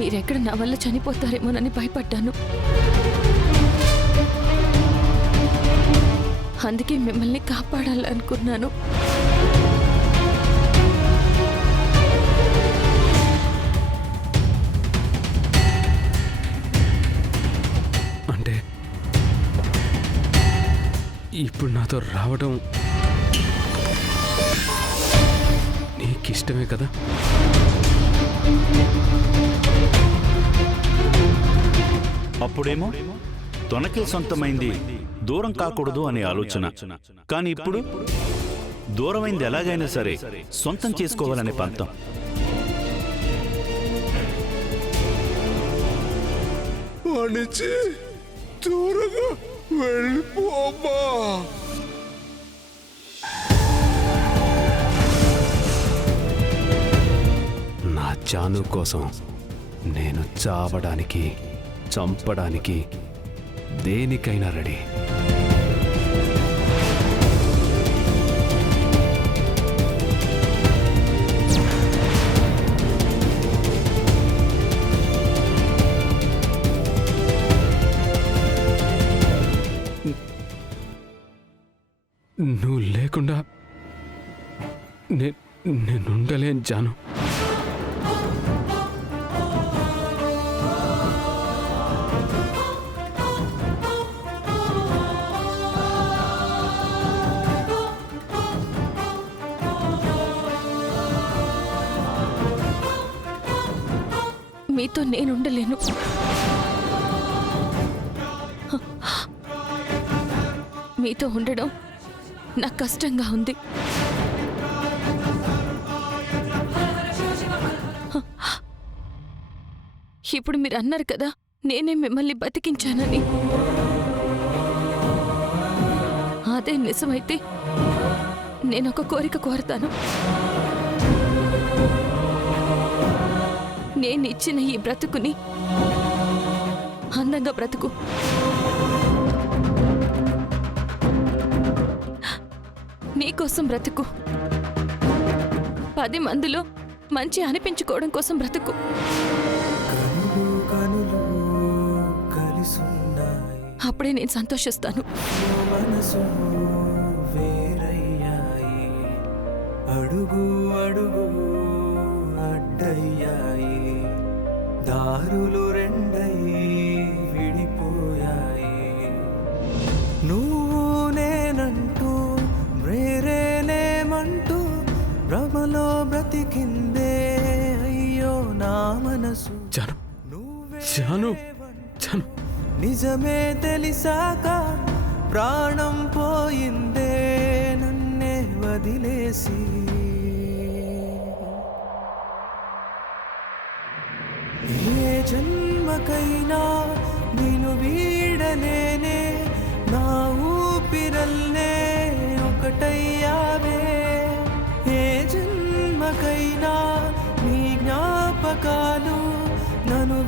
మీరెక్కడ నా వల్ల చనిపోతారేమోనని భయపడ్డాను. అందుకే మిమ్మల్ని కాపాడాలనుకున్నాను. అంటే ఇప్పుడు నాతో రావడం నీకిష్టమే కదా? అప్పుడేమో తనకే సొంతమైంది దూరం కాకూడదు అనే ఆలోచన. కానీ ఇప్పుడు దూరమైంది ఎలాగైనా సరే సొంతం చేసుకోవాలనే పంతం. అనిచి దూరంగా వెళ్ళిపోమ్మా. నా జాను కోసం నేను చావడానికి, చంపడానికి, దేనికైనా రెడీ. నువ్వు లేకుండా నేనుండలేను జాను. మీతో నేనుండలేను. మీతో ఉండడం నాకు కష్టంగా ఉంది. ఇప్పుడు మీరు అన్నారు కదా నేనే మిమ్మల్ని బతికించానని. అదే నిజమైతే నేనొక కోరిక కోరతాను. నేనిచ్చిన ఈ బ్రతుకుని అందంగా బ్రతుకు. నీకోసం బ్రతుకు. 10 మందిలో మంచి అనిపించుకోవడం కోసం బ్రతుకు. అప్పుడే నేను సంతోషిస్తాను. అడుగు అడుగు అడ్డయ్యాయి, దారులు రెండై విడిపోయాయి. నువ్వు నేనంటూ వేరేనేమంటూ భ్రమలో బ్రతికిందే అయ్యో నా మనసు. జాను, నిజమే తెలిసాక ప్రాణం పోయిందే నన్నే వదిలేసి. ఏ జన్మకైనా నేను వీడలేనే, నా ఊపిరల్నే ఒకటయ్యావే. ఏ జన్మకైనా నీ జ్ఞాపకాలు నన్ను